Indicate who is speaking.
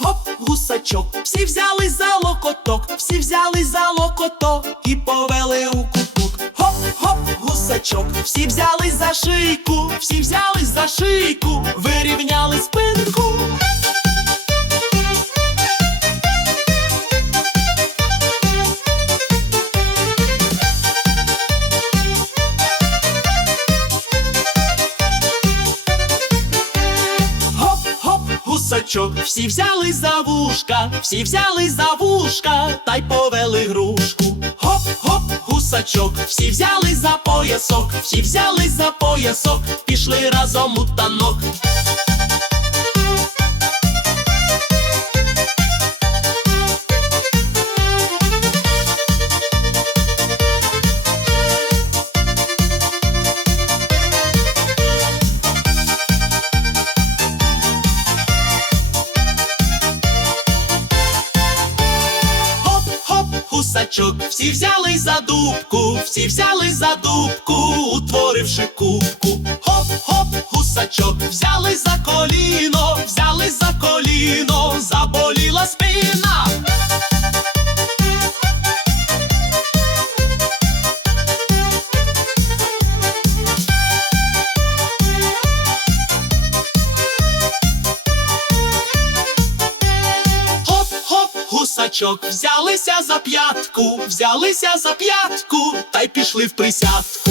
Speaker 1: Гоп-гоп, гусачок, всі взяли за локоток, всі взяли за локоток і повели у куток. Гоп-гоп, гусачок, всі взяли за шийку, всі взяли за шийку, вирівняли спинку. Гоп-гоп, всі взяли за вушка, всі взяли за вушка, та й повели грушку. Гоп-гоп, гусачок, всі взяли за поясок, всі взяли за поясок, пішли разом у танок. Гоп-гоп, всі взяли за дубку, всі взяли за дубку, утворивши кубку. Хоп, хоп, гусачок, Хоп-хоп, взялися за п'ятку, взялися за п'ятку, та й пішли в присядку.